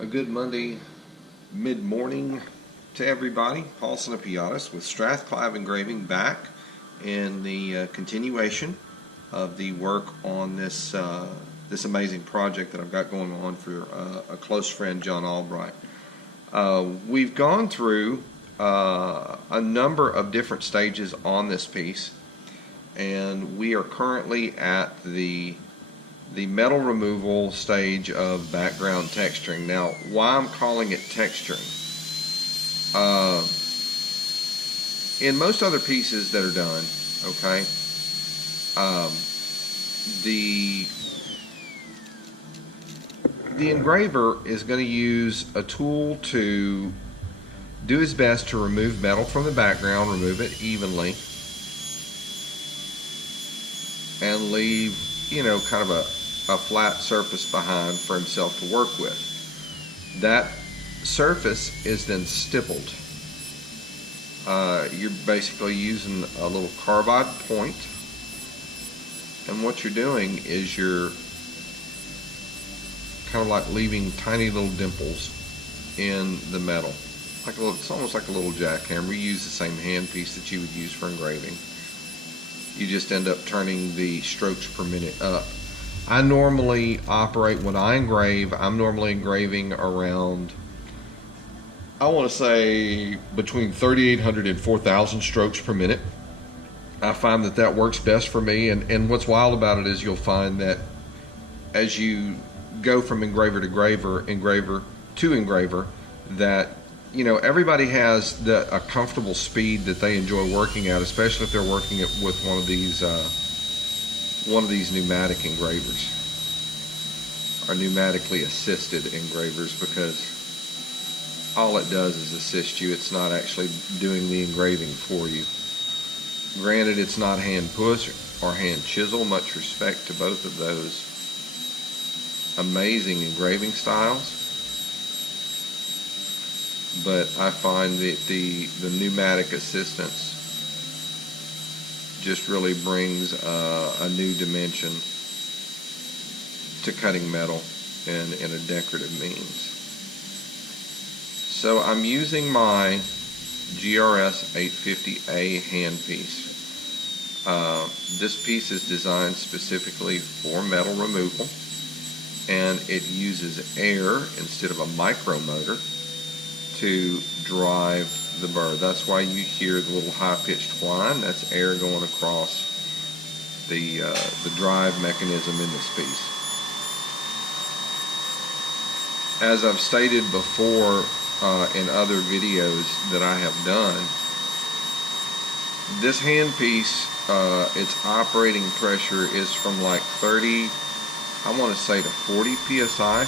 A good Monday mid-morning to everybody. Paul Sinapiatis with Strathclyde Engraving back in the continuation of the work on this this amazing project that I've got going on for a close friend, John Albright. We've gone through a number of different stages on this piece, and we are currently at the metal removal stage of background texturing. Now, why I'm calling it texturing? In most other pieces that are done, okay, the engraver is going to use a tool to do his best to remove metal from the background, remove it evenly, and leave, you know, kind of a flat surface behind for himself to work with. That surface is then stippled. You're basically using a little carbide point, and what you're doing is you're kind of like leaving tiny little dimples in the metal. Like a little, it's almost like a little jackhammer. You use the same handpiece that you would use for engraving. You just end up turning the strokes per minute up. I normally operate, when I engrave, I'm normally engraving around, I want to say between 3,800 and 4,000 strokes per minute. I find that that works best for me, and what's wild about it is you'll find that as you go from engraver to engraver to engraver, that, you know, everybody has a comfortable speed that they enjoy working at, especially if they're working with one of these pneumatic engravers or pneumatically assisted engravers, because all it does is assist you. It's not actually doing the engraving for you. Granted, it's not hand push or hand chisel. Much respect to both of those amazing engraving styles, but I find that the pneumatic assistance just really brings a new dimension to cutting metal in a decorative means. So I'm using my GRS 850A handpiece. This piece is designed specifically for metal removal, and it uses air instead of a micromotor to drive the burr. That's why you hear the little high-pitched whine. That's air going across the drive mechanism in this piece. As I've stated before in other videos that I have done, this handpiece, its operating pressure is from like 30, I want to say to 40 psi.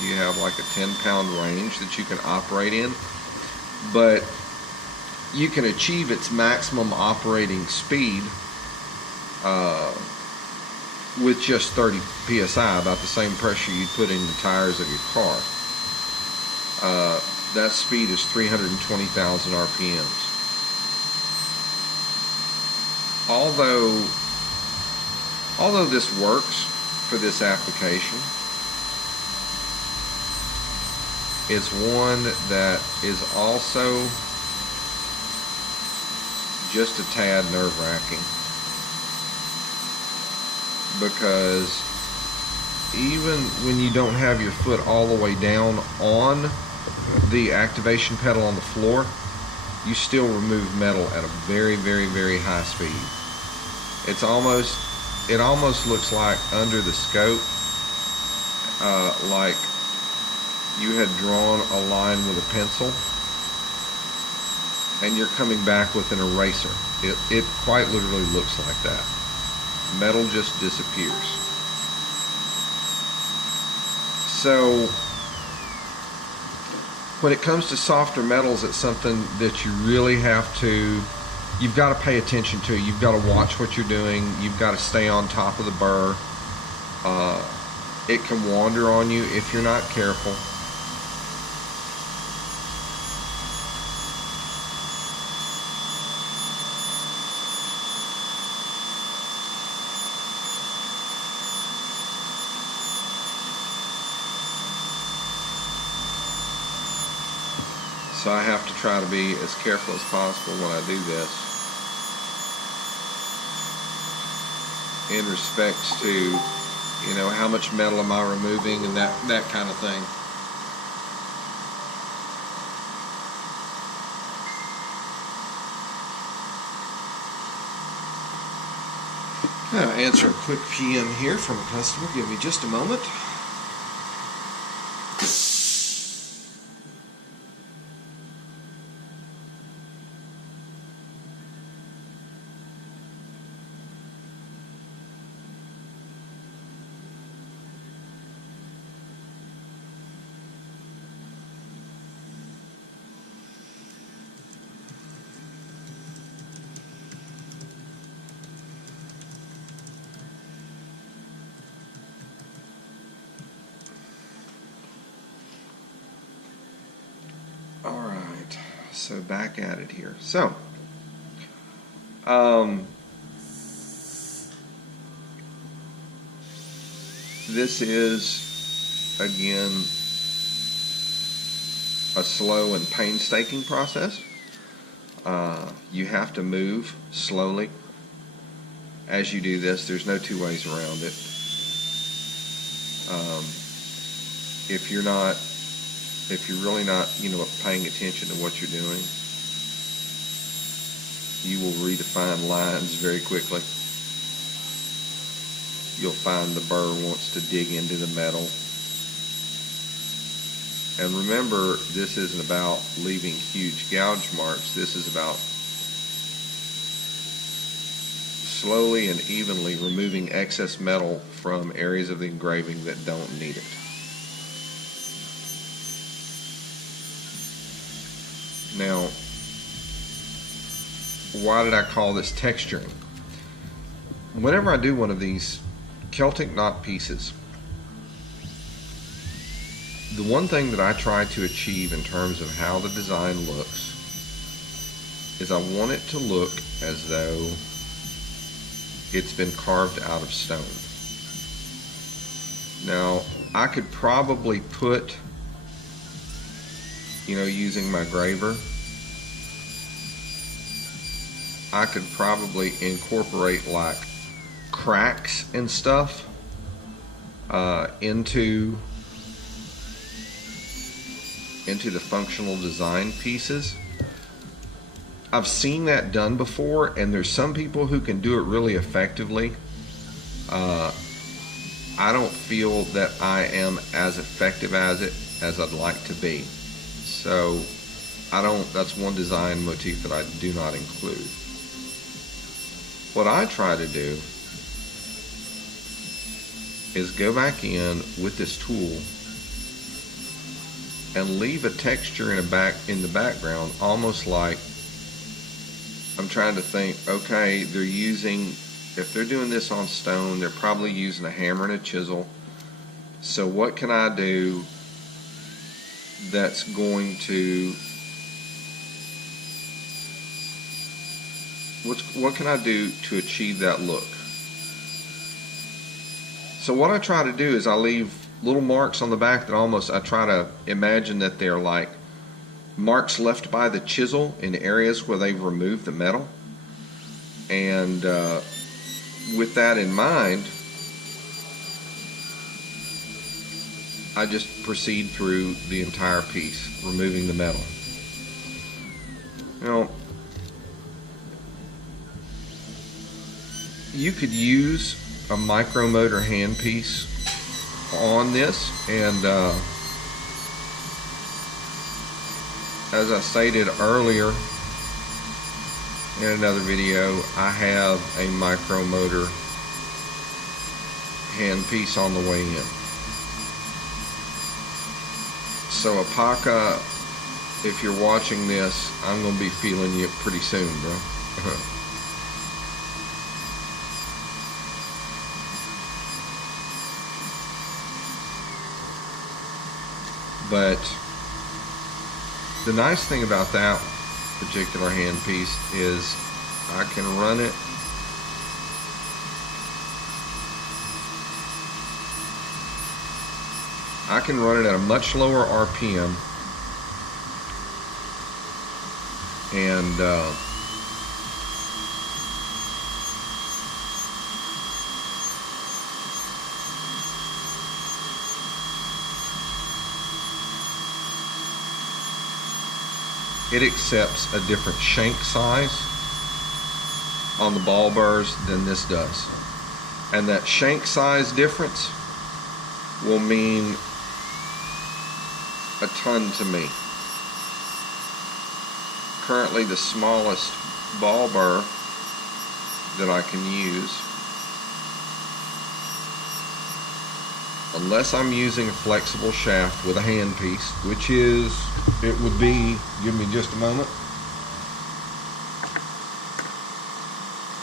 You have like a 10-pound range that you can operate in, but you can achieve its maximum operating speed with just 30 psi, about the same pressure you'd put in the tires of your car. That speed is 320,000 RPMs. Although this works for this application, it's one that is also just a tad nerve-wracking, because even when you don't have your foot all the way down on the activation pedal on the floor, you still remove metal at a very, very, very high speed. It almost looks like under the scope, like you had drawn a line with a pencil and you're coming back with an eraser. It quite literally looks like that. Metal just disappears. So when it comes to softer metals, it's something that you really you've got to pay attention to. You've got to watch what you're doing. You've got to stay on top of the burr. It can wander on you if you're not careful. So I have to try to be as careful as possible when I do this in respects to, you know, how much metal am I removing and that kind of thing. I'll answer a quick PM here from a customer. Give me just a moment. Alright, so back at it here. So, this is, again, a slow and painstaking process. You have to move slowly as you do this. There's no two ways around it. If you're really not, you know, paying attention to what you're doing, you will redefine lines very quickly. You'll find the burr wants to dig into the metal. And remember, this isn't about leaving huge gouge marks. This is about slowly and evenly removing excess metal from areas of the engraving that don't need it. Now, why did I call this texturing? Whenever I do one of these Celtic knot pieces, the one thing that I try to achieve in terms of how the design looks is I want it to look as though it's been carved out of stone. Now, I could probably put, you know, using my graver, I could probably incorporate like cracks and stuff into the functional design pieces. I've seen that done before, and there's some people who can do it really effectively. I don't feel that I am as effective as it as I'd like to be. So that's one design motif that I do not include. What I try to do is go back in with this tool and leave a texture in the background, almost like I'm trying to think, okay, if they're doing this on stone, they're probably using a hammer and a chisel. So what can I do that's going to, what can I do to achieve that look? So what I try to do is I leave little marks on the back that I try to imagine that they're like marks left by the chisel in areas where they've removed the metal. And with that in mind, I just proceed through the entire piece, removing the metal. Now, you could use a micromotor handpiece on this, and as I stated earlier in another video, I have a micromotor handpiece on the way in. So Apaka, if you're watching this, I'm going to be feeling you pretty soon, bro. But the nice thing about that particular handpiece is I can run it at a much lower RPM And it accepts a different shank size on the ball burrs than this does. And that shank size difference will mean a ton to me. Currently, the smallest ball burr that I can use, unless I'm using a flexible shaft with a handpiece, which is, it would be, give me just a moment,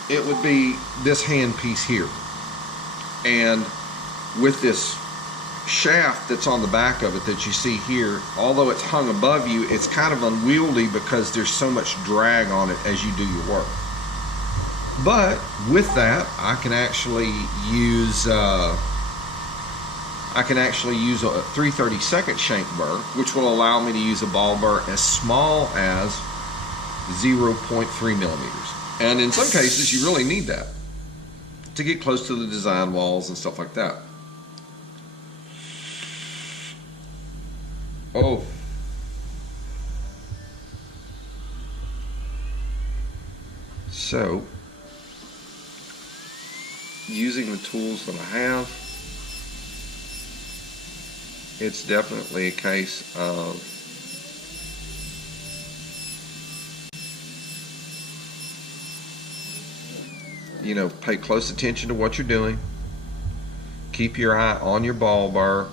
it would be this handpiece here. And with this shaft that's on the back of it that you see here, although it's hung above you, it's kind of unwieldy because there's so much drag on it as you do your work. But with that, I can actually use a 3/32 shank burr, which will allow me to use a ball burr as small as 0.3 millimeters. And in some cases, you really need that to get close to the design walls and stuff like that. Oh. So, using the tools that I have, it's definitely a case of pay close attention to what you're doing. Keep your eye on your ball burr.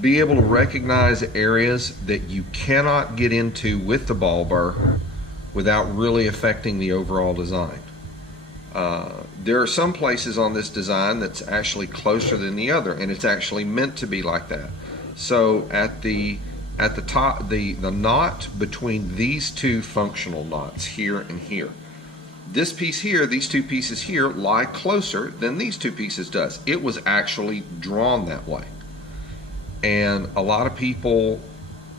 Be able to recognize areas that you cannot get into with the ball burr without really affecting the overall design. There are some places on this design that's actually closer than the other, and it's actually meant to be like that. So at the top, the knot between these two functional knots here and here, this piece here, these two pieces here lie closer than these two pieces does. It was actually drawn that way. And a lot of people,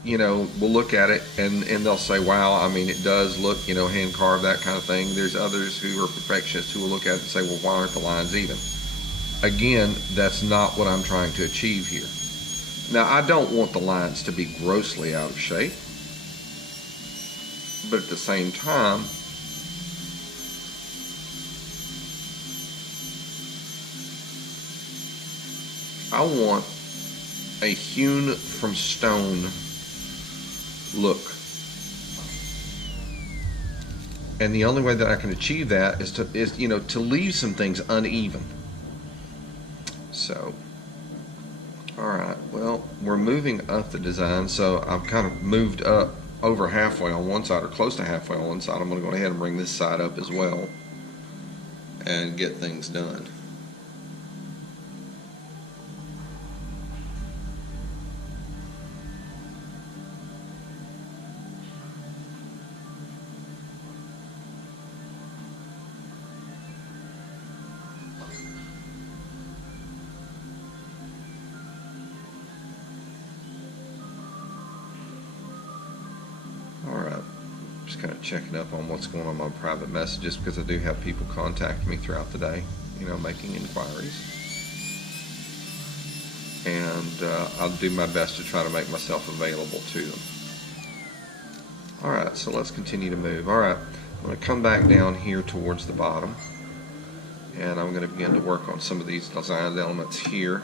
will look at it and they'll say, wow, I mean, it does look, hand carved, that kind of thing. There's others who are perfectionists who will look at it and say, well, why aren't the lines even? Again, that's not what I'm trying to achieve here. Now, I don't want the lines to be grossly out of shape, but at the same time, I want a hewn from stone look. And the only way that I can achieve that is to leave some things uneven. So, alright, well, we're moving up the design, so I've kind of moved up over halfway on one side, or close to halfway on one side. I'm going to go ahead and bring this side up as well and get things done. Just kind of checking up on what's going on my private messages, because I do have people contact me throughout the day, making inquiries. And I'll do my best to try to make myself available to them. Alright, so let's continue to move. Alright, I'm going to come back down here towards the bottom, and I'm going to begin to work on some of these design elements here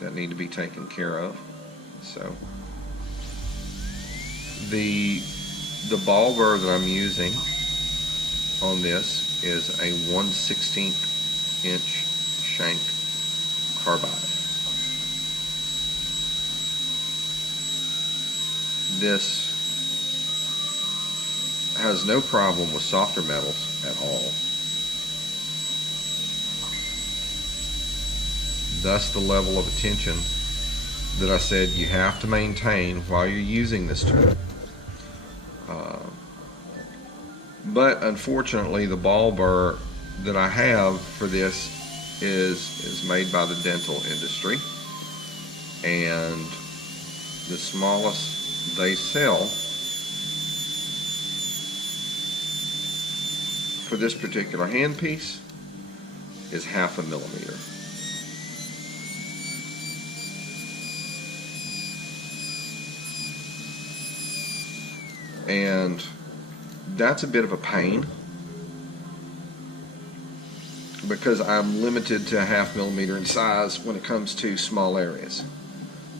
that need to be taken care of. So, the ball burr that I'm using on this is a 1/16 inch shank carbide. This has no problem with softer metals at all. Thus the level of attention that I said you have to maintain while you're using this tool. But unfortunately, the ball burr that I have for this is made by the dental industry, and the smallest they sell for this particular handpiece is 1/2 millimeter. And that's a bit of a pain because I'm limited to 1/2 millimeter in size when it comes to small areas,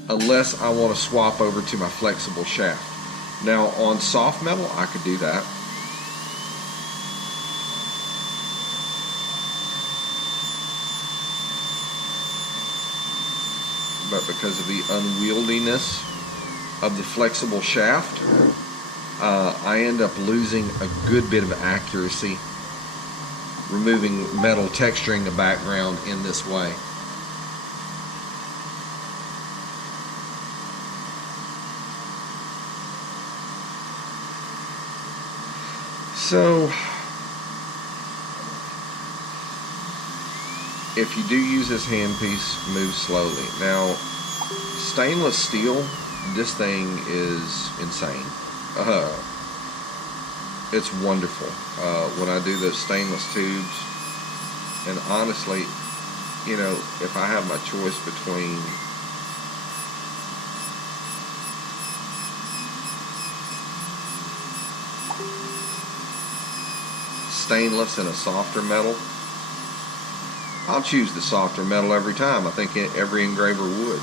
unless I want to swap over to my flexible shaft. Now on soft metal I could do that. But because of the unwieldiness of the flexible shaft, I end up losing a good bit of accuracy removing metal texturing the background in this way. So if you do use this handpiece, move slowly. Now stainless steel, this thing is insane. It's wonderful when I do those stainless tubes, and honestly, you know, if I have my choice between stainless and a softer metal, I'll choose the softer metal every time. I think every engraver would.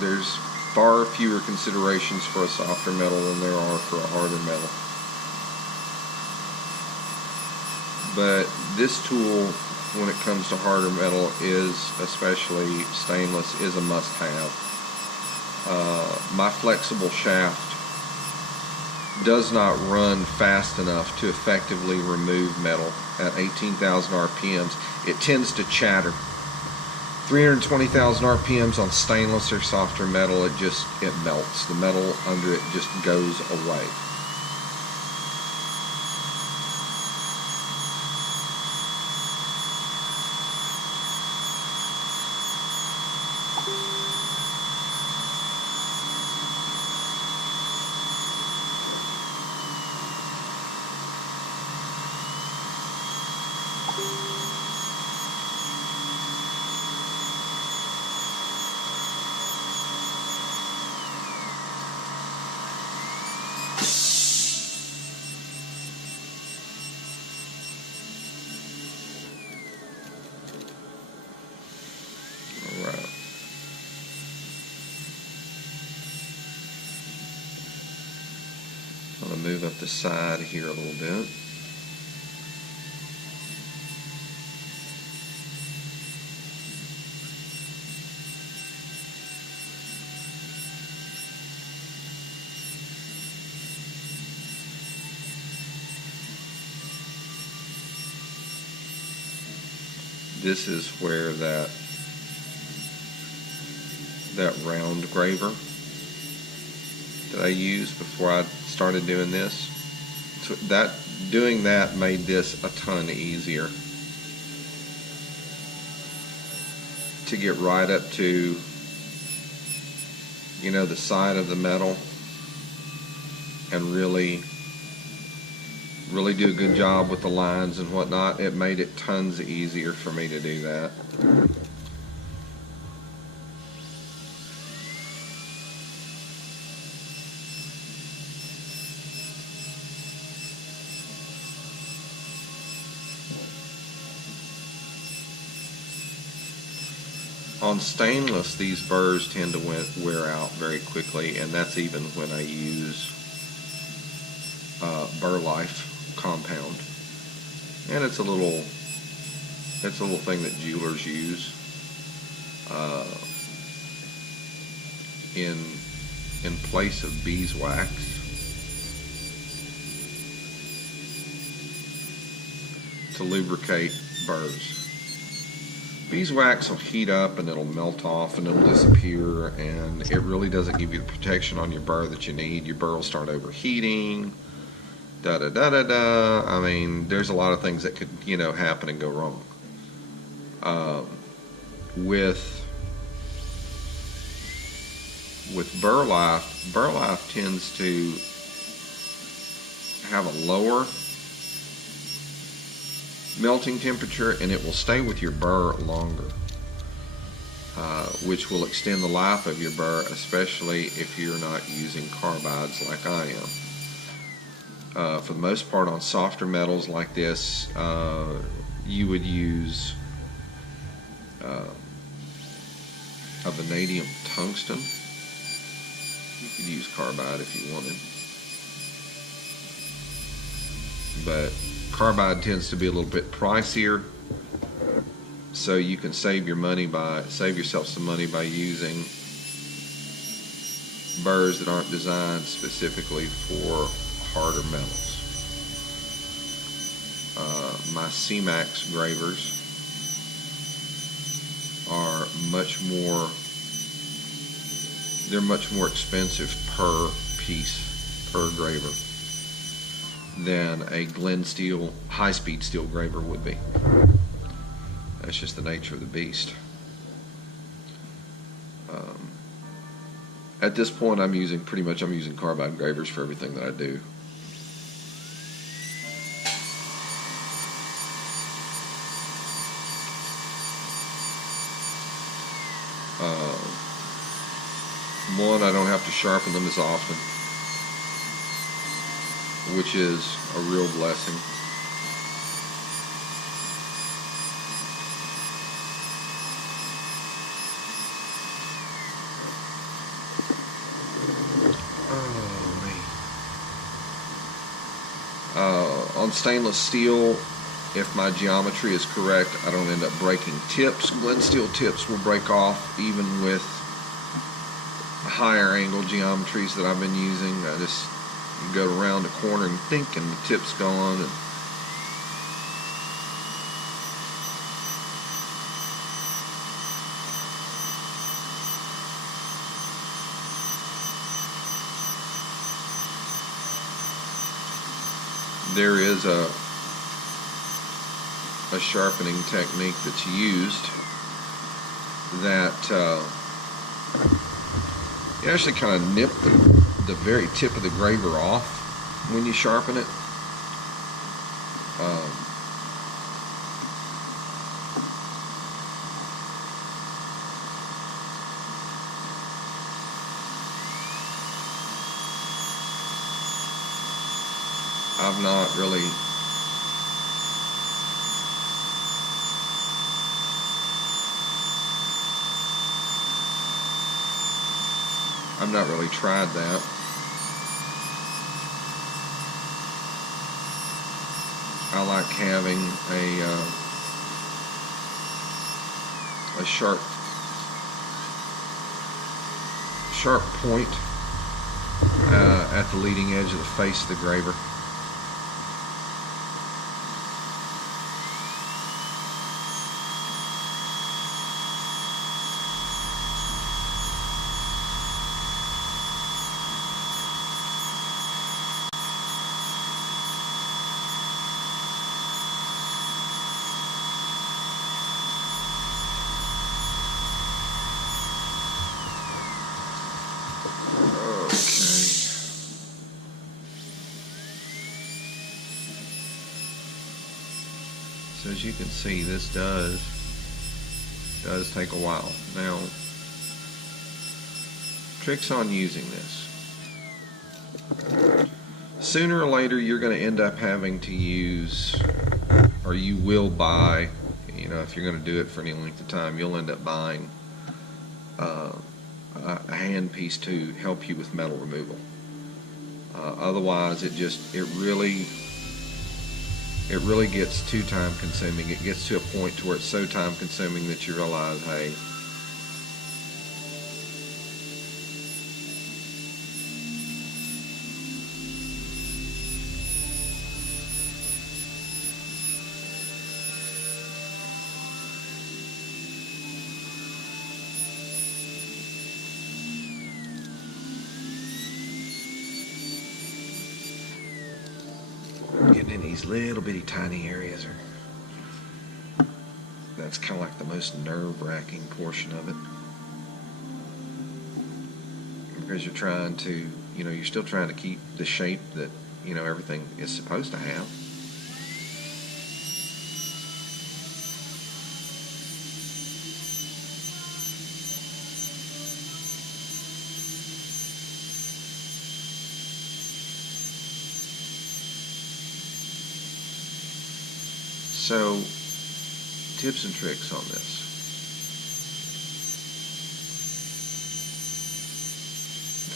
There's far fewer considerations for a softer metal than there are for a harder metal. But this tool, when it comes to harder metal, is, especially stainless, is a must-have. My flexible shaft does not run fast enough to effectively remove metal at 18,000 RPMs. It tends to chatter. 320,000 RPMs on stainless or softer metal, it melts. The metal under it just goes away. I'm going to move up the side here a little bit. This is where that round graver that I used before I started doing this, so doing that made this a ton easier to get right up to, you know, the side of the metal and really do a good job with the lines and whatnot. It made it tons easier for me to do that. On stainless, these burrs tend to wear out very quickly, and that's even when I use Burr Life compound. And it's a little thing that jewelers use in place of beeswax. To lubricate burrs. Beeswax will heat up and it'll melt off and it'll disappear, and it really doesn't give you the protection on your burr that you need. Your burr will start overheating. I mean, there's a lot of things that could, you know, happen and go wrong. With with burlap tends to have a lower melting temperature, and it will stay with your burr longer, which will extend the life of your burr, especially if you're not using carbides like I am. For the most part, on softer metals like this, you would use a vanadium tungsten. You could use carbide if you wanted, but carbide tends to be a little bit pricier, so you can save yourself some money by using burrs that aren't designed specifically for harder metals. My C-Max gravers are much more expensive per piece, per graver, than a Glen steel, high-speed steel graver would be. That's just the nature of the beast. At this point, I'm using carbide gravers for everything that I do. One, I don't have to sharpen them as often, which is a real blessing. On stainless steel, if my geometry is correct, I don't end up breaking tips. Glen steel tips will break off even with higher angle geometries that I've been using. I just go around the corner and think, and the tip's gone. And there is a sharpening technique that's used that you actually kind of nip the very tip of the graver off when you sharpen it. I'm not really tried that. I like having a sharp point at the leading edge of the face of the graver. So as you can see, this does take a while. Now, tricks on using this. Sooner or later, you're going to end up having to use, or you will buy, if you're going to do it for any length of time, you'll end up buying a handpiece to help you with metal removal. Otherwise, it really gets too time consuming. It gets to a point to where it's so time consuming that you realize, hey, getting in these little bitty tiny areas that's kind of like the most nerve-wracking portion of it. because you're trying to, you're still trying to keep the shape that, everything is supposed to have. So, tips and tricks on this.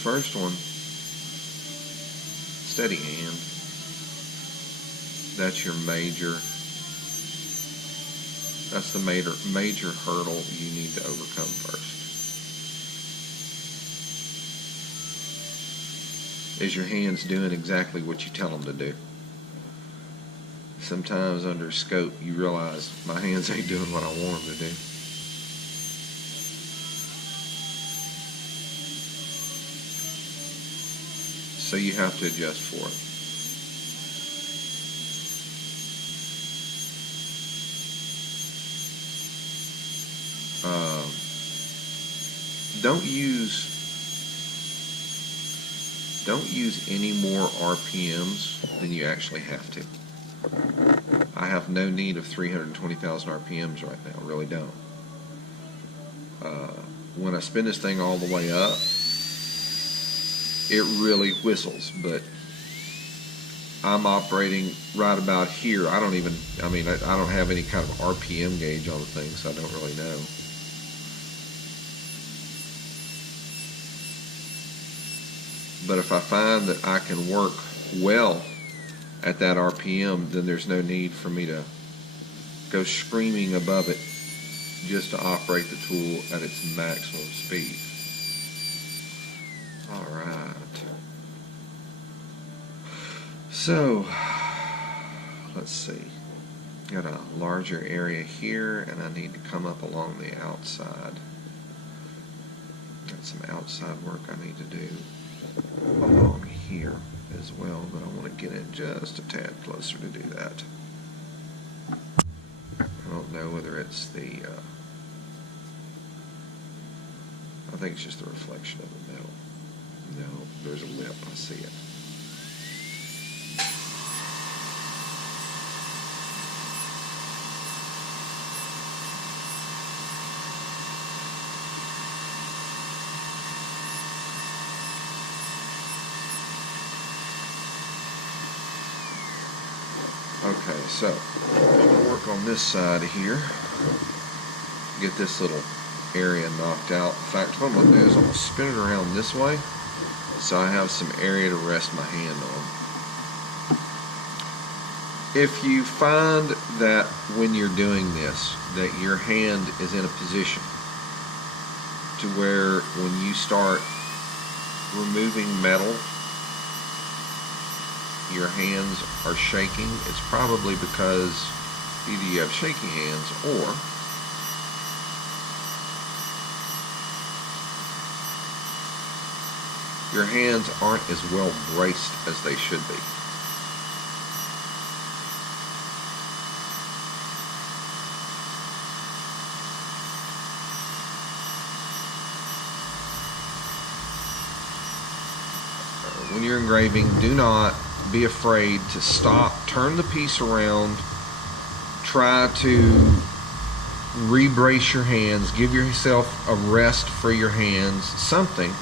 First one, steady hand. That's the major hurdle you need to overcome first. Is your hands doing exactly what you tell them to do? Sometimes under scope you realize my hands ain't doing what I want them to do. So you have to adjust for it. Don't use any more RPMs than you actually have to. I have no need of 320,000 RPMs right now, really don't. When I spin this thing all the way up, it really whistles, but I'm operating right about here. I don't have any kind of RPM gauge on the thing, so I don't really know. But if I find that I can work well at that RPM, then there's no need for me to go screaming above it just to operate the tool at its maximum speed. Alright. So, let's see. Got a larger area here, and I need to come up along the outside. Got some outside work I need to do along here as well, but I want to get in just a tad closer to do that. I don't know whether it's the I think it's just the reflection of the metal. No, there's a lip, I see it. Okay, so I'm going to work on this side here, get this little area knocked out. In fact, what I'm going to do is I'm going to spin it around this way so I have some area to rest my hand on. If you find that when you're doing this, that your hand is in a position to where when you start removing metal, your hands are shaking, it's probably because either you have shaky hands or your hands aren't as well braced as they should be. When you're engraving, do not be afraid to stop, turn the piece around, try to re-brace your hands, give yourself a rest for your hands, something,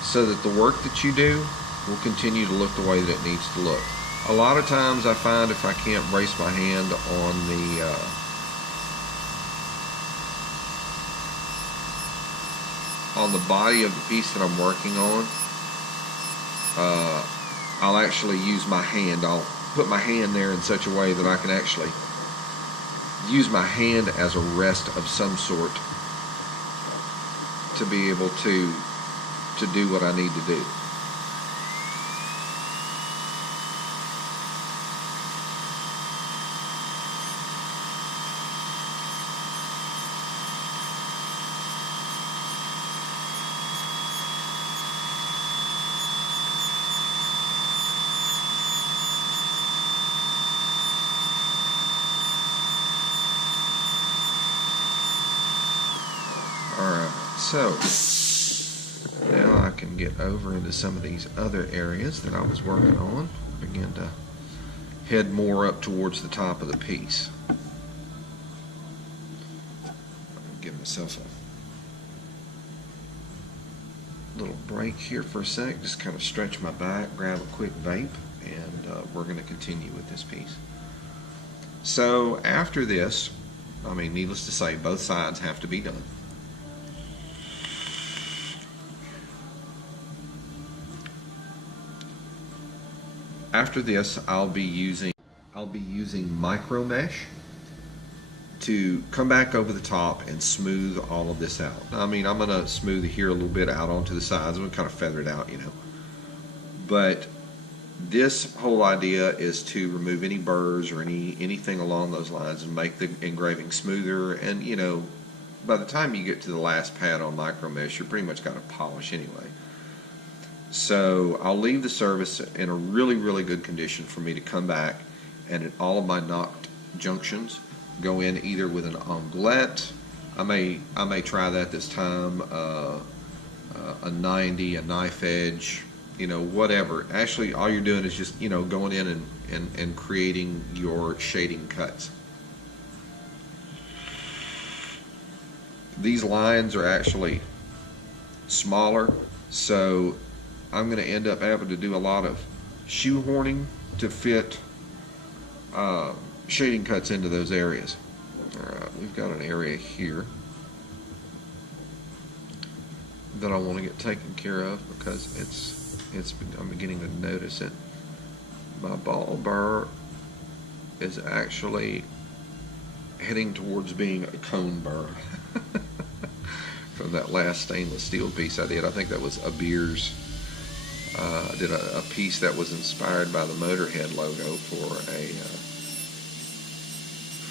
so that the work that you do will continue to look the way that it needs to look. A lot of times I find if I can't brace my hand on the body of the piece that I'm working on, I'll actually use my hand. I'll put my hand there in such a way that I can actually use my hand as a rest of some sort to be able to do what I need to do. Alright, so now I can can get over into some of these other areas that I was working on. Begin to head more up towards the top of the piece. Give myself a little break here for a sec, just kind of stretch my back, grab a quick vape, and we're going to continue with this piece. So after this, I mean, needless to say, both sides have to be done. After this, I'll be using micro mesh to come back over the top and smooth all of this out. I mean, I'm gonna smooth here a little bit out onto the sides. I'm gonna kind of feather it out, you know. But this whole idea is to remove any burrs or anything along those lines and make the engraving smoother. And you know, by the time you get to the last pad on micro mesh, you're pretty much got to polish anyway. So I'll leave the surface in a really, really good condition for me to come back and at all of my knocked junctions go in either with an onglet. I may try that this time. A 90, a knife edge, you know, whatever. Actually, all you're doing is just, you know, going in and creating your shading cuts. These lines are actually smaller, so I'm going to end up having to do a lot of shoehorning to fit shading cuts into those areas. Alright, we've got an area here that I want to get taken care of because I'm beginning to notice it. My ball burr is actually heading towards being a cone burr from that last stainless steel piece I did. I think that was a Beers. I did a piece that was inspired by the Motorhead logo for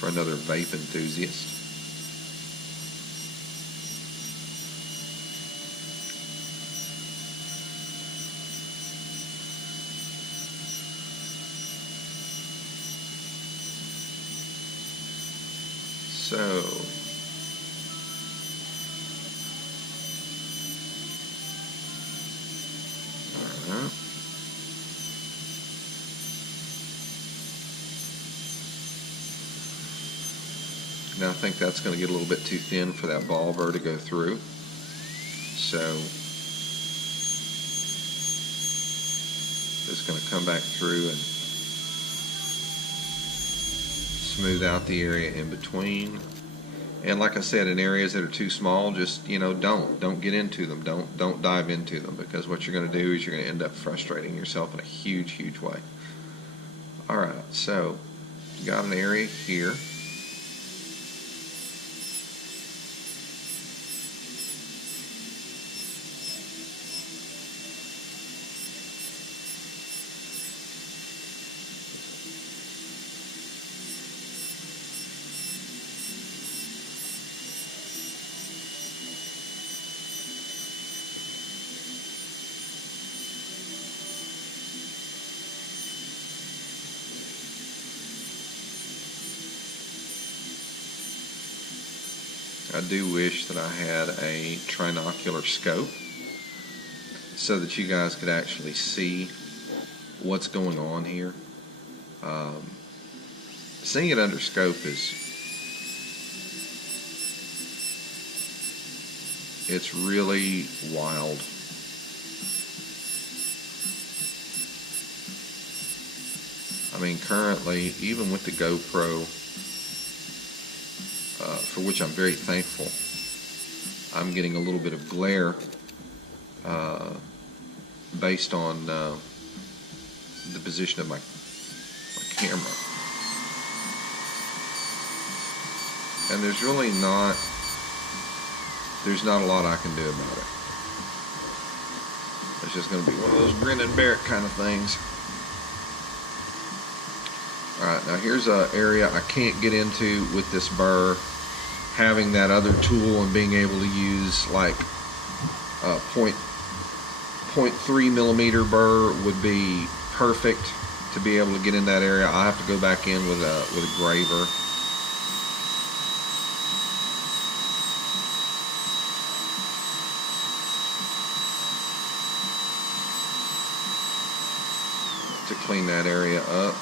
another vape enthusiast. So now I think that's going to get a little bit too thin for that ball burr to go through. So just going to come back through and smooth out the area in between. And like I said, in areas that are too small, just, you know, don't get into them. Don't dive into them, because what you're going to do is you're going to end up frustrating yourself in a huge way. All right, so got an area here. I do wish that I had a trinocular scope so that you guys could actually see what's going on here. Seeing it under scope it's really wild. I mean, currently, even with the GoPro, for which I'm very thankful, I'm getting a little bit of glare based on the position of my camera. And there's not a lot I can do about it. It's just going to be one of those grin and bear it kind of things. Alright, now here's an area I can't get into with this burr. Having that other tool and being able to use like a 0.3 millimeter burr would be perfect to be able to get in that area. I have to go back in with a graver. clean that area up.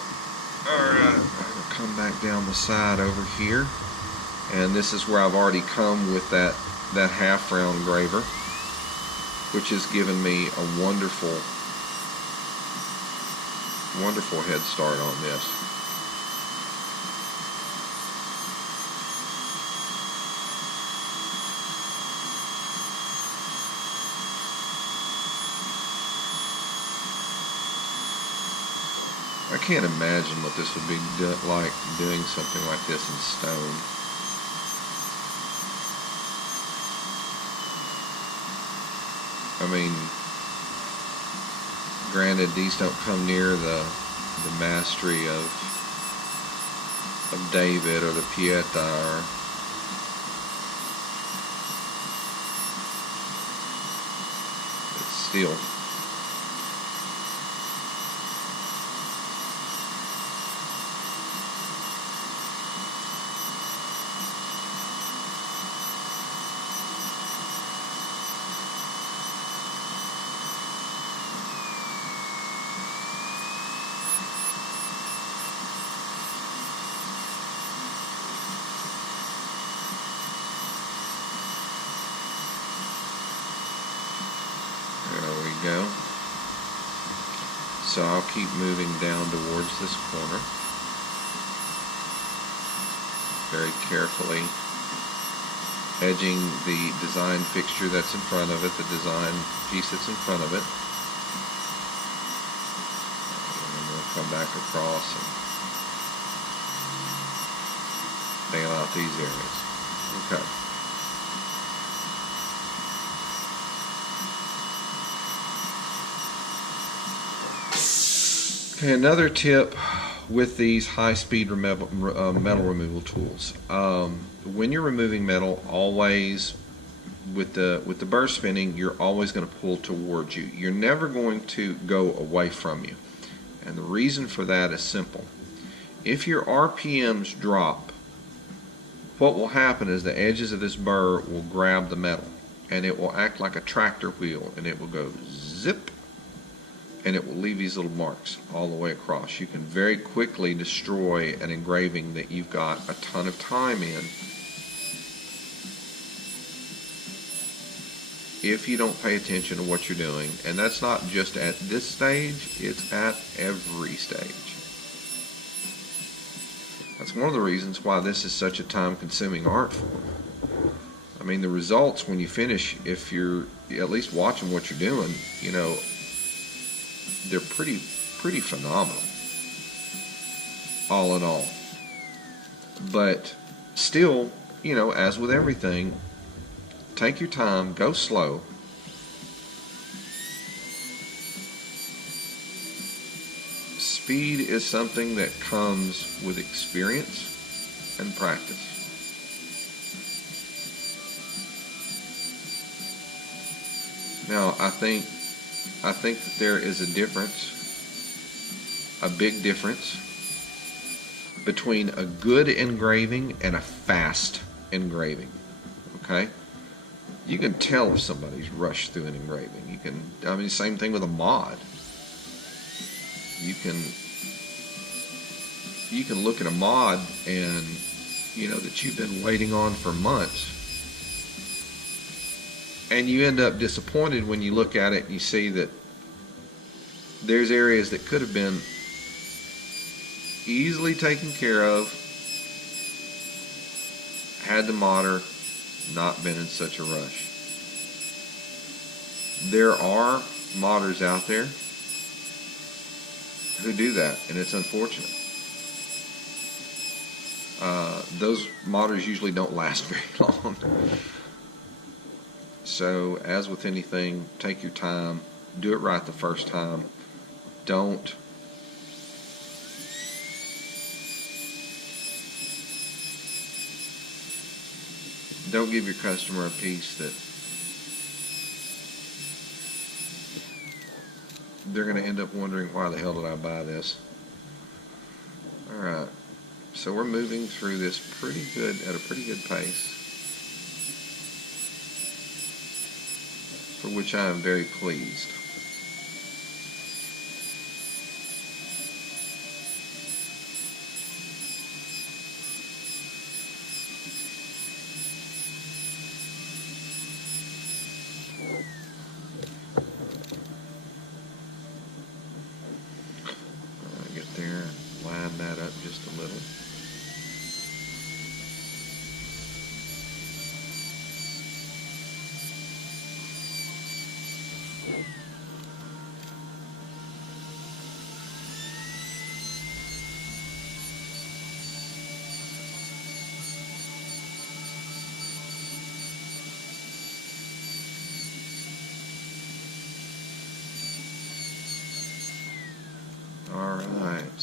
Alright, I'll come back down the side over here. And this is where I've already come with that half round engraver, which has given me a wonderful head start on this. I can't imagine what this would be like doing something like this in stone. I mean, granted, these don't come near the mastery of David or the Pieta, but still. Go. So I'll keep moving down towards this corner, very carefully edging the design fixture that's in front of it, the design piece that's in front of it, and we'll come back across and nail out these areas. Okay. Okay, another tip with these high-speed metal removal tools. When you're removing metal, always with the burr spinning, you're always going to pull towards you. You're never going to go away from you. And the reason for that is simple. If your RPMs drop, what will happen is the edges of this burr will grab the metal, and it will act like a tractor wheel, and it will go zip, and it will leave these little marks all the way across. You can very quickly destroy an engraving that you've got a ton of time in if you don't pay attention to what you're doing. And that's not just at this stage, it's at every stage. That's one of the reasons why this is such a time-consuming art form. I mean, the results when you finish, if you're at least watching what you're doing, you know, they're pretty phenomenal, all in all. But still, you know, as with everything, take your time, go slow. Speed is something that comes with experience and practice. Now, I think that there is a difference, a big difference, between a good engraving and a fast engraving. Okay? You can tell if somebody's rushed through an engraving. You can, I mean, same thing with a mod. You can look at a mod and, you know, that you've been waiting on for months, and you end up disappointed when you look at it and you see that there's areas that could have been easily taken care of had the modder not been in such a rush. There are modders out there who do that, and it's unfortunate. Those modders usually don't last very long. So, as with anything, take your time, do it right the first time. Don't give your customer a piece that they're going to end up wondering, why the hell did I buy this? Alright, so we're moving through this at a pretty good pace, for which I am very pleased.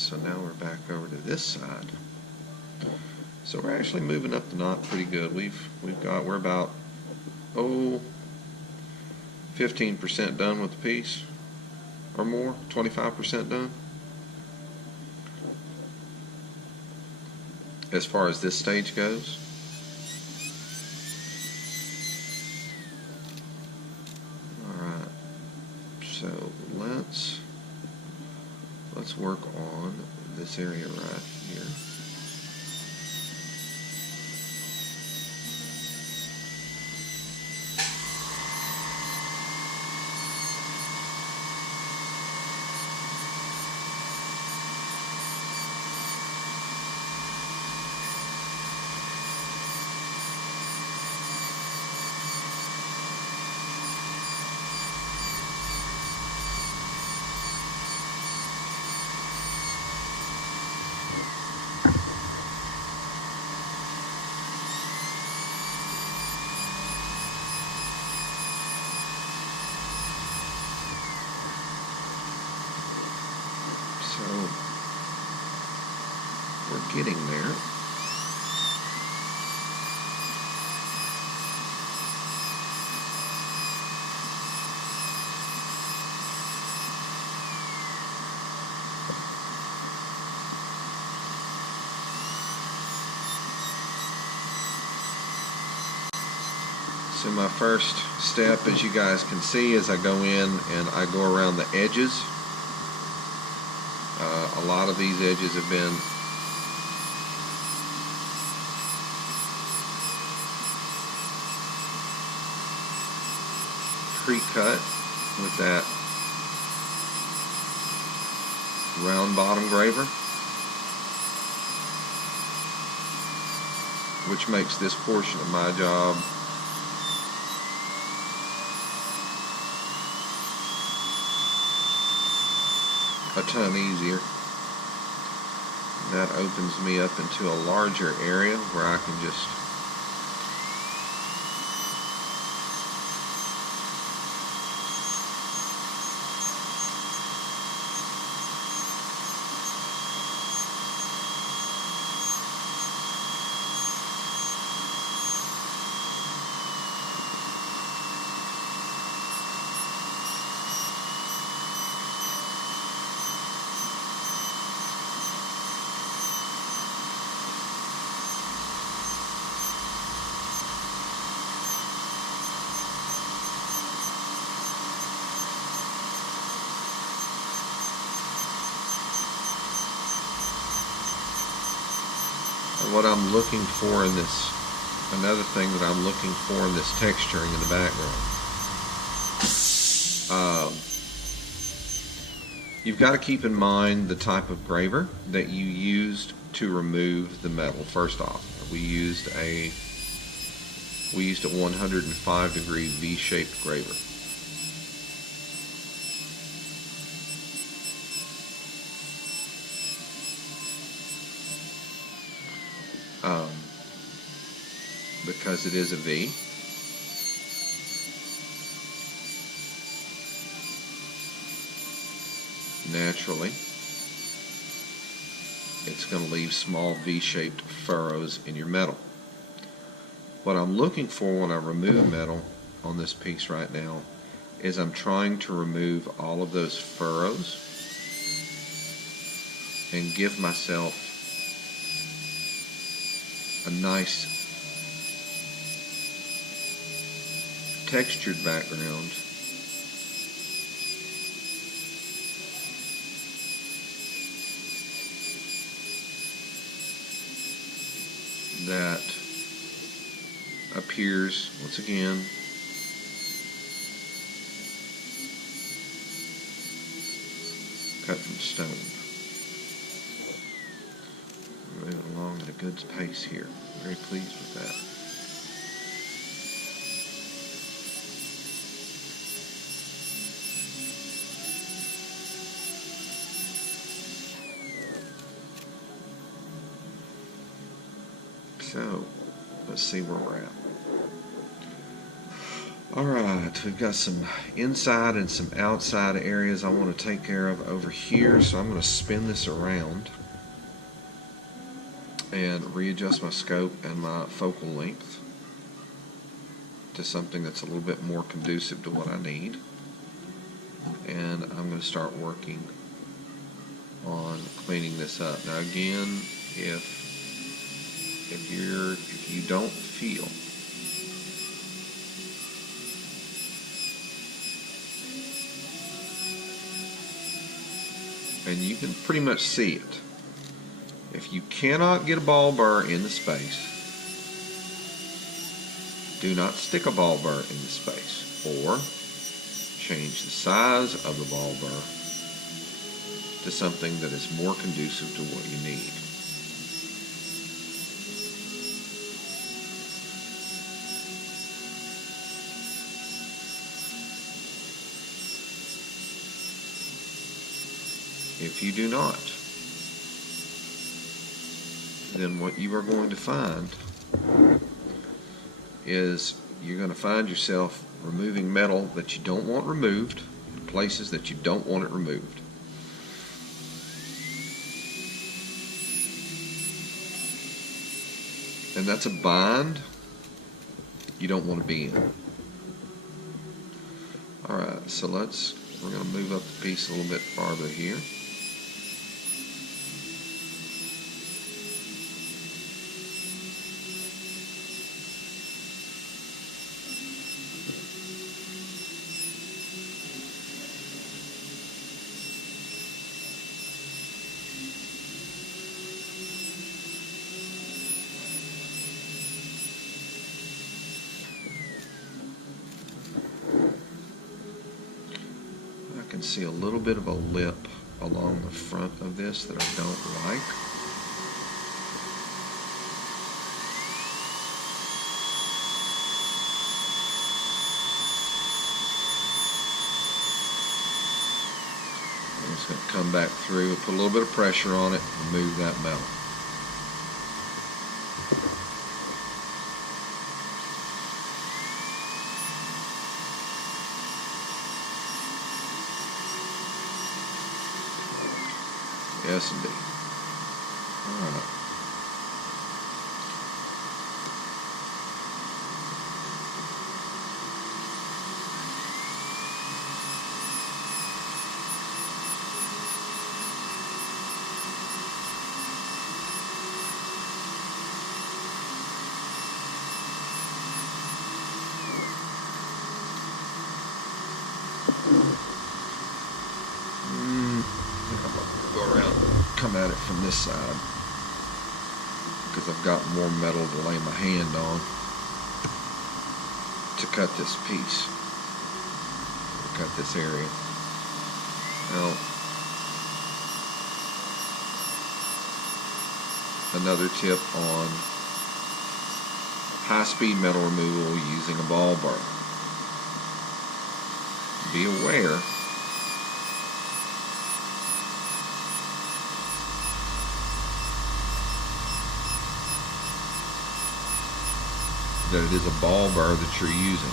So now we're back over to this side. So we're actually moving up the knot pretty good. We're about 15% done with the piece or more, 25% done. As far as this stage goes. Alright, so let's work on this area right here. So we're getting there. So my first step, as you guys can see, is I go in and I go around the edges. A lot of these edges have been pre-cut with that round bottom graver, which makes this portion of my job a ton easier. That opens me up into a larger area where I can just what I'm looking for in this, another thing that I'm looking for in this texturing in the background. You've got to keep in mind the type of graver that you used to remove the metal. First off, we used a 105-degree V-shaped graver. Because it is a V. Naturally, it's going to leave small V-shaped furrows in your metal. What I'm looking for when I remove metal on this piece right now is I'm trying to remove all of those furrows and give myself a nice textured background that appears, once again, cut from stone. Moving along at a good pace here. Very pleased with that. So, let's see where we're at. Alright, we've got some inside and some outside areas I want to take care of over here, so I'm going to spin this around and readjust my scope and my focal length to something that's a little bit more conducive to what I need. And I'm going to start working on cleaning this up. Now again, if you don't feel and you can pretty much see it. If you cannot get a ball burr in the space, do not stick a ball burr in the space, or change the size of the ball burr to something that is more conducive to what you need. If you do not, then what you are going to find is you're going to find yourself removing metal that you don't want removed in places that you don't want it removed. And that's a bind you don't want to be in. Alright, so we're going to move up the piece a little bit farther here. I can see a little bit of a lip along the front of this that I don't like. I'm just going to come back through and put a little bit of pressure on it and remove that metal. Yes, indeed. All right. Come at it from this side because I've got more metal to lay my hand on to cut this piece, to cut this area. Now, another tip on high-speed metal removal using a ball burr. Be aware that it is a ball burr that you're using.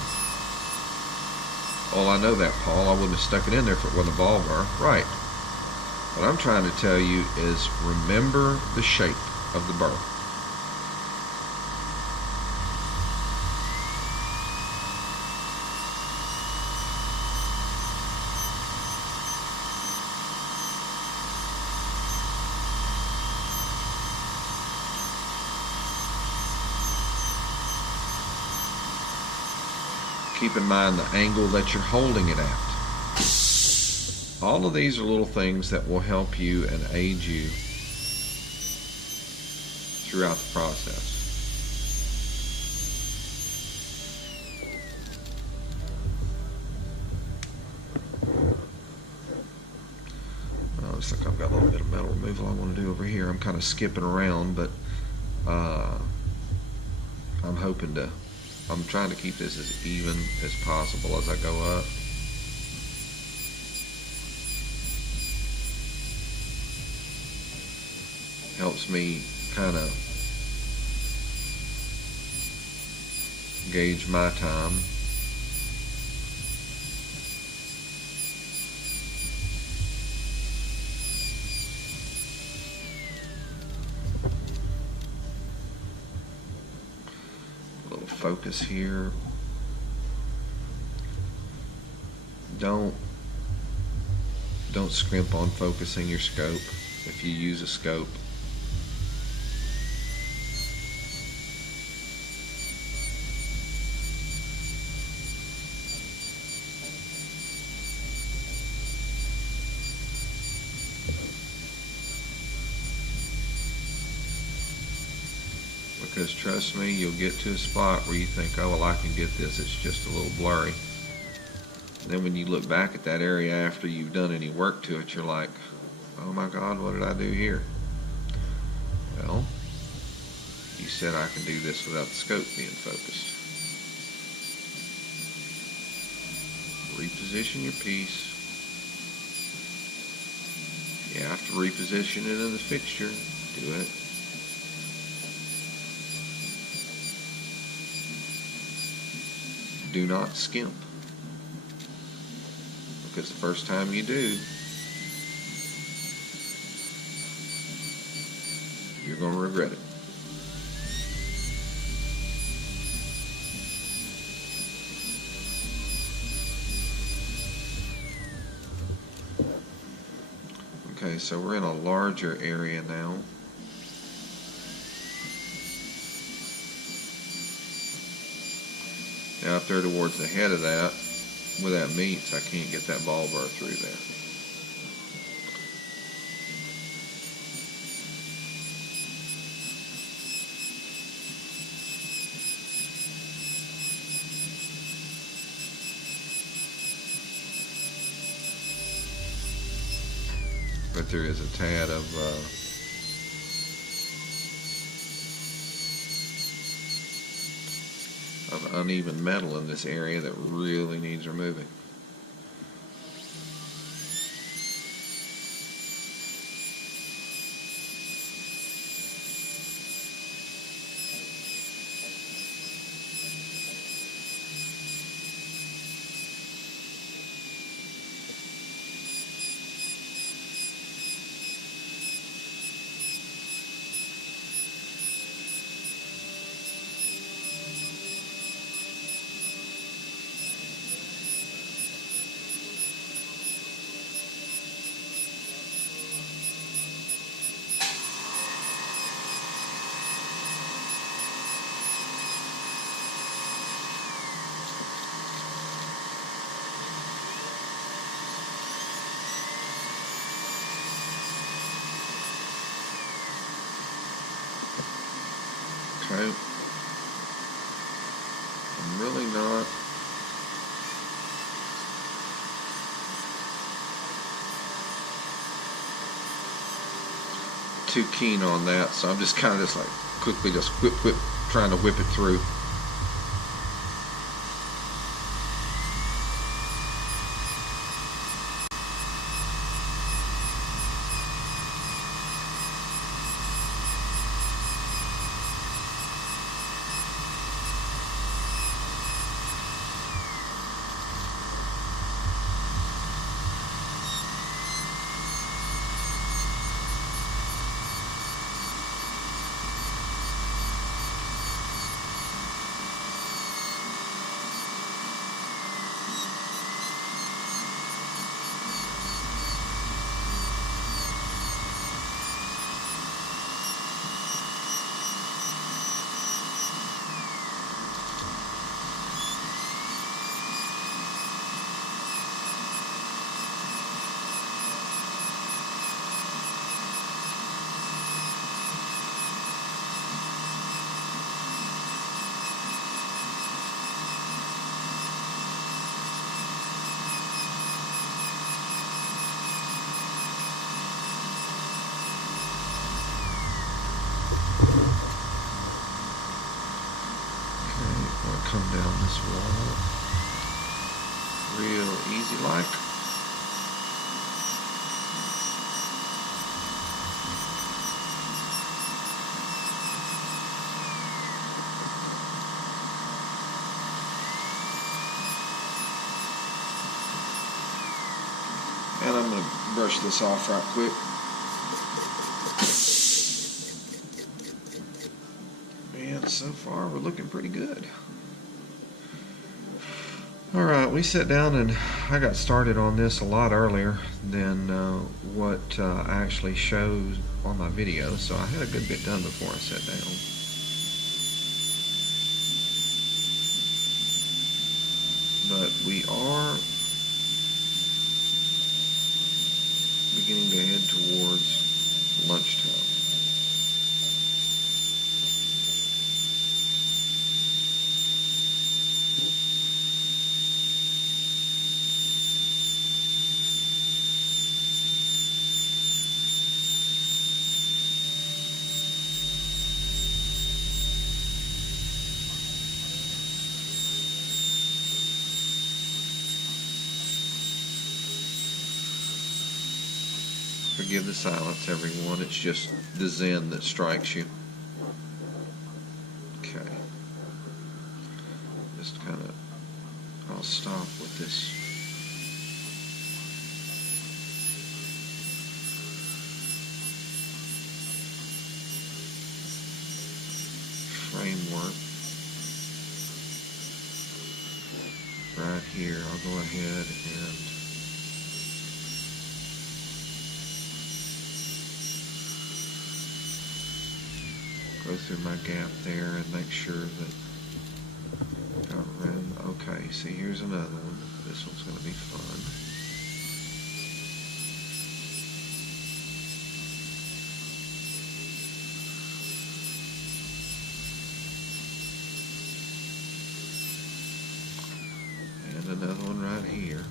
Oh, I know that, Paul. I wouldn't have stuck it in there if it wasn't a ball burr. Right. What I'm trying to tell you is remember the shape of the burr. Keep in mind the angle that you're holding it at. All of these are little things that will help you and aid you throughout the process. Looks like I've got a little bit of metal removal I want to do over here. I'm kind of skipping around, but I'm trying to keep this as even as possible as I go up. Helps me kind of gauge my time focus here. Don't scrimp on focusing your scope if you use a scope. Because trust me, you'll get to a spot where you think, oh, well, I can get this, it's just a little blurry. And then when you look back at that area after you've done any work to it, you're like, oh my God, what did I do here? Well, you said I can do this without the scope being focused. Reposition your piece. If you have to reposition it in the fixture, do it. Do not skimp, because the first time you do, you're going to regret it. Okay, so we're in a larger area now. Now up there towards the head of that, where that meets, I can't get that ball burr through there. But there is a tad of uneven metal in this area that really needs removing. Okay. I'm really not too keen on that, so I'm just kind of just like quickly just whip, trying to whip it through. Come down this wall real easy like. And I'm going to brush this off right quick. And so far we're looking pretty good. Alright, we sat down and I got started on this a lot earlier than what I actually showed on my video, so I had a good bit done before I sat down. But we are beginning to head towards lunchtime. Forgive the silence, everyone. It's just the zen that strikes you. Okay. Just kind of, I'll stop with this. Framework. Right here, I'll go ahead and go through my gap there and make sure that got room. Okay, see, here's another one. This one's going to be fun. And another one right here.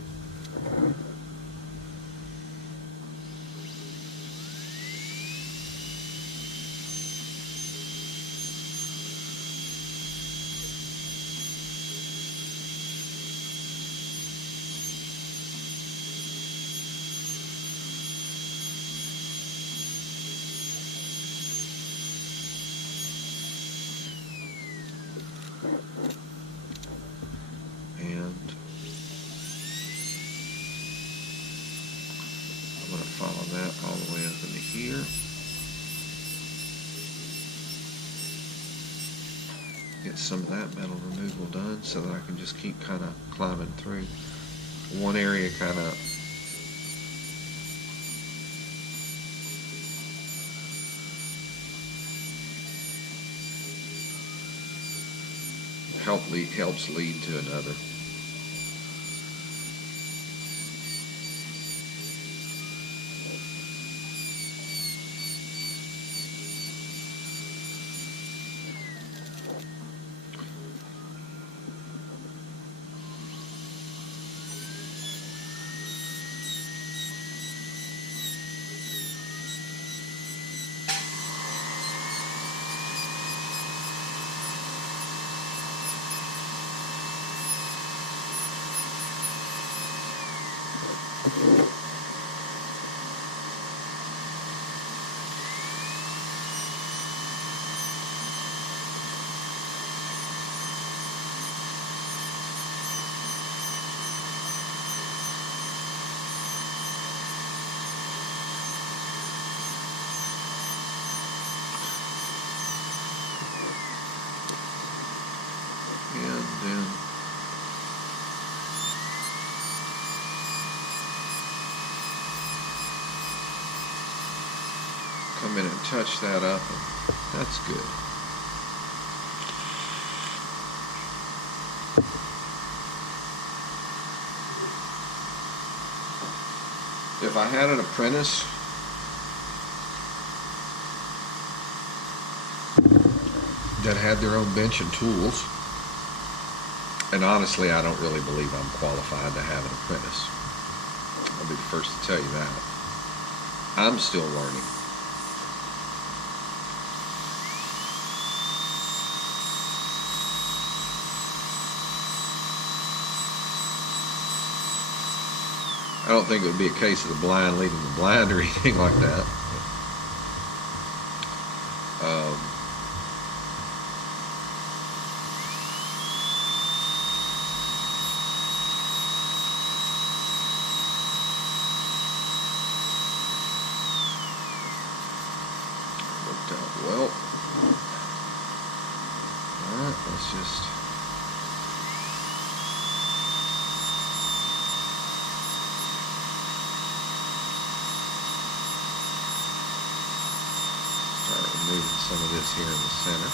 Follow that all the way up into here. Get some of that metal removal done so that I can just keep kind of climbing through. One area kind of helps lead to another. And then come in and touch that up, and that's good. If I had an apprentice that had their own bench and tools, and honestly, I don't really believe I'm qualified to have an apprentice. I'll be the first to tell you that. I'm still learning. I don't think it would be a case of the blind leading the blind or anything like that. Worked out well. some of this here in the center.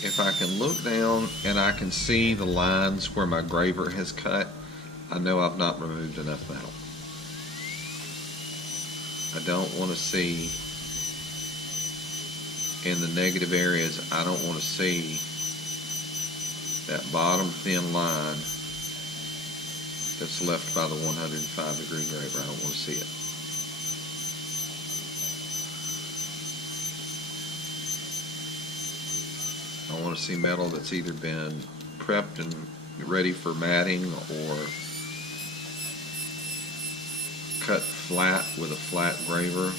If I can look down and I can see the lines where my graver has cut, I know I've not removed enough metal. I don't want to see in the negative areas, I don't want to see that bottom thin line that's left by the 105-degree graver. I don't want to see it. I want to see metal that's either been prepped and ready for matting or cut flat with a flat graver.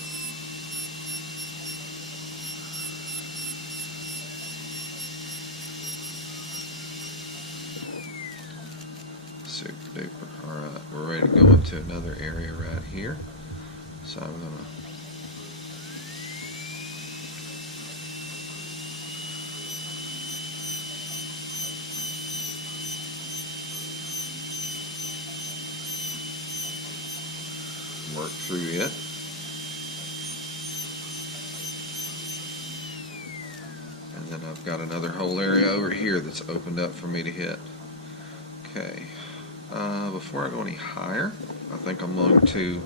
Super duper. Alright, we're ready to go into another area right here. So I'm going to work through it. And then I've got another whole area over here that's opened up for me to hit. Okay, before I go any higher, I think I'm going to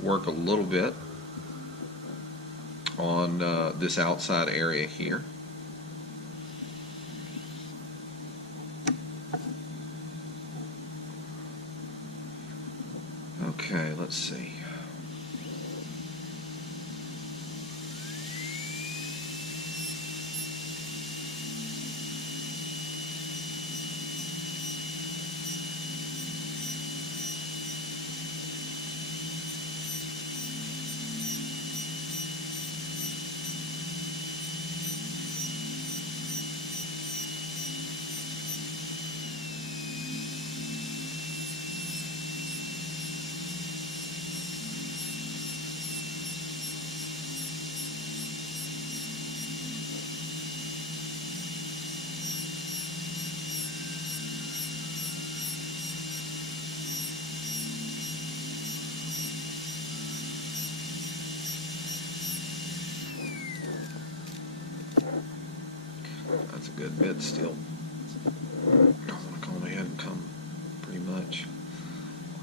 work a little bit on this outside area here. Okay, let's see. That's a good bit still. I don't want to go ahead and come pretty much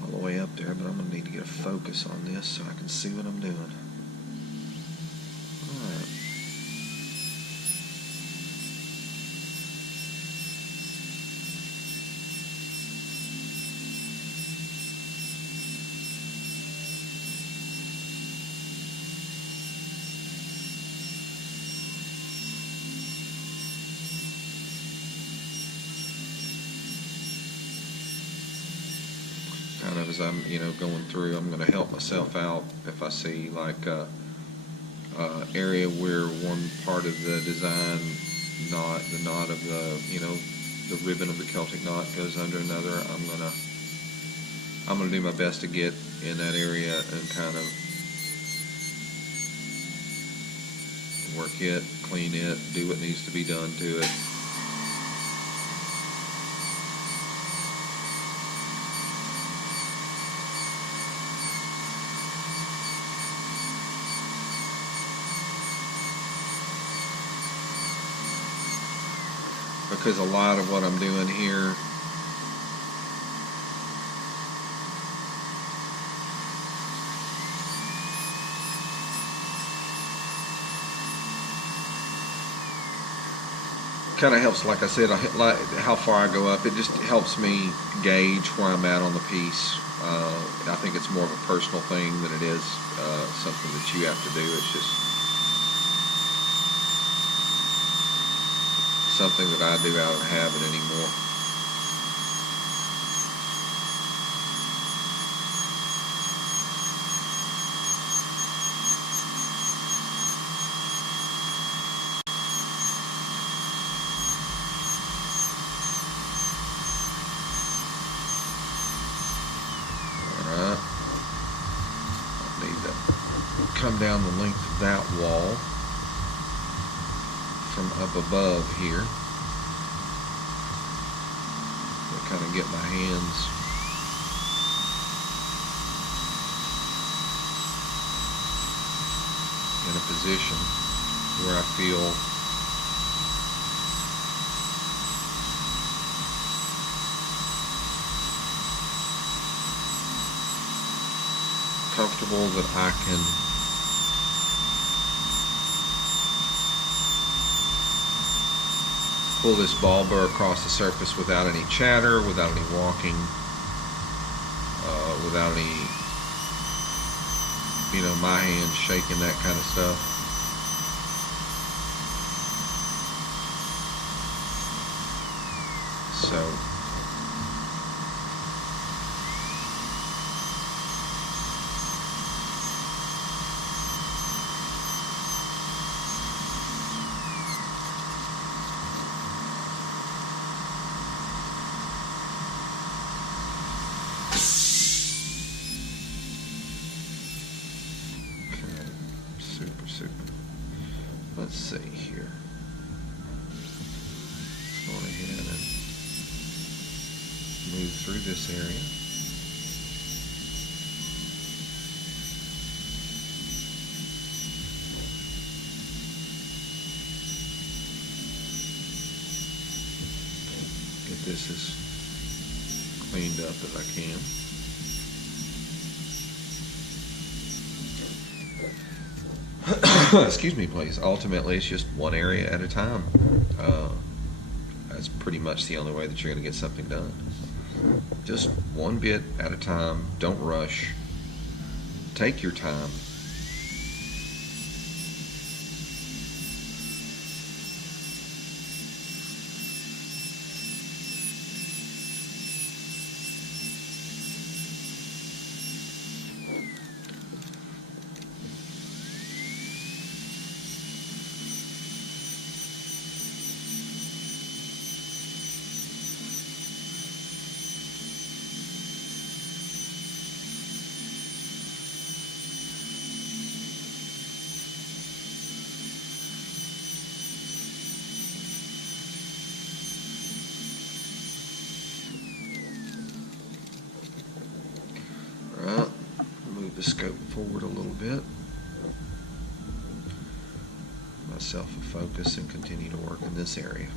all the way up there, but I'm going to need to get a focus on this so I can see what I'm doing. Alright. Kind of as I'm, going through, I'm going to help myself out if I see like a area where one part of the design knot, the knot of the ribbon of the Celtic knot goes under another. I'm gonna do my best to get in that area and kind of work it, clean it, do what needs to be done to it. Because a lot of what I'm doing here kind of helps, like I said, like how far I go up. It just helps me gauge where I'm at on the piece. I think it's more of a personal thing than it is something that you have to do. It's just something that I do out of habit anymore. come down the length of that wall from up above here. To kind of get my hands in a position where I feel comfortable that I can pull this ball burr across the surface without any chatter, without any walking, without any, you know, my hands shaking, that kind of stuff. So let's see here. Let's go ahead and move through this area. Get this as cleaned up as I can. Excuse me, please. Ultimately, it's just one area at a time. That's pretty much the only way that you're going to get something done. Just one bit at a time. Don't rush. Take your time. The scope forward a little bit. Myself a focus and continue to work in this area.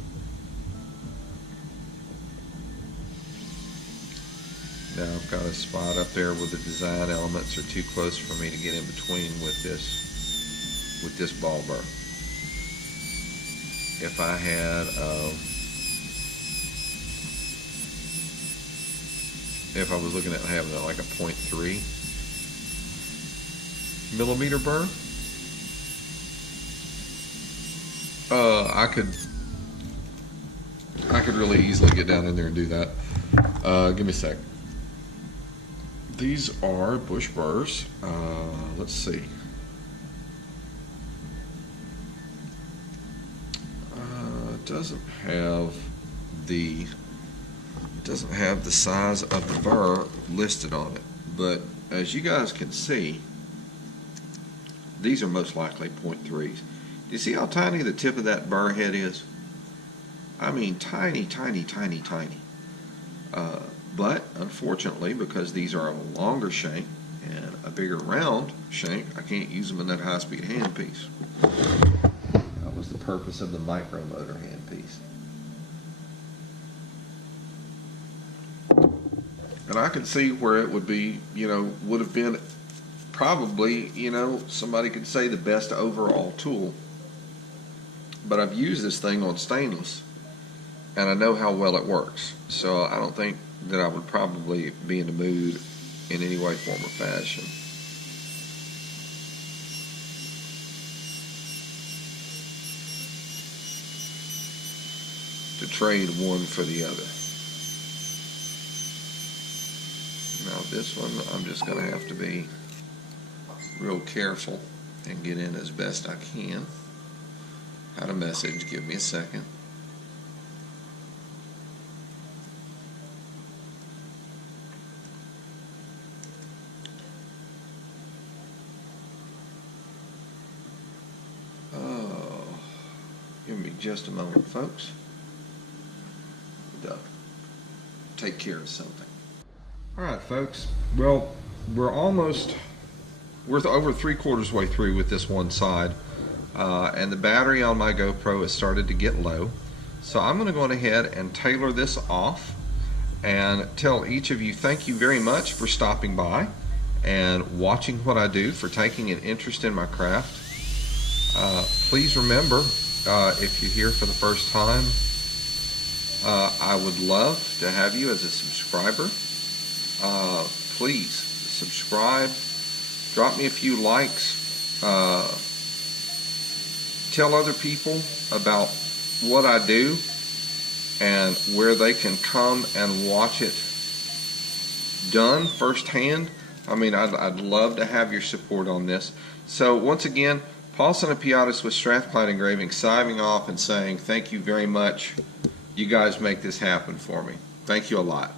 Now I've got a spot up there where the design elements are too close for me to get in between with this ball burr. If I had if I was looking at having like a 0.3 millimeter burr, I could really easily get down in there and do that. Give me a sec. These are bush burrs. Let's see. It doesn't have the size of the burr listed on it, but as you guys can see, these are most likely 0.3s. Do you see how tiny the tip of that burr head is? I mean, tiny, tiny, tiny, tiny. But unfortunately, because these are a longer shank and a bigger round shank, I can't use them in that high-speed handpiece. That was the purpose of the micromotor handpiece. And I can see where it would be, you know, would have been probably, you know, somebody could say the best overall tool. But I've used this thing on stainless, and I know how well it works. So I don't think that I would probably be in the mood in any way, form, or fashion to trade one for the other. Now this one, I'm just going to have to be real careful and get in as best I can. Had a message, give me a second. just a moment, folks. Take care of something. All right, folks. Well, we're over 3/4 way through with this one side, and the battery on my GoPro has started to get low. So I'm going to go ahead and tailor this off and tell each of you thank you very much for stopping by and watching what I do, for taking an interest in my craft. Please remember, if you're here for the first time, I would love to have you as a subscriber. Please subscribe, drop me a few likes, tell other people about what I do and where they can come and watch it done firsthand. I mean, I'd love to have your support on this. So once again, Paul Sinopiatis with Strathclyde Engraving signing off and saying thank you very much. You guys make this happen for me. Thank you a lot.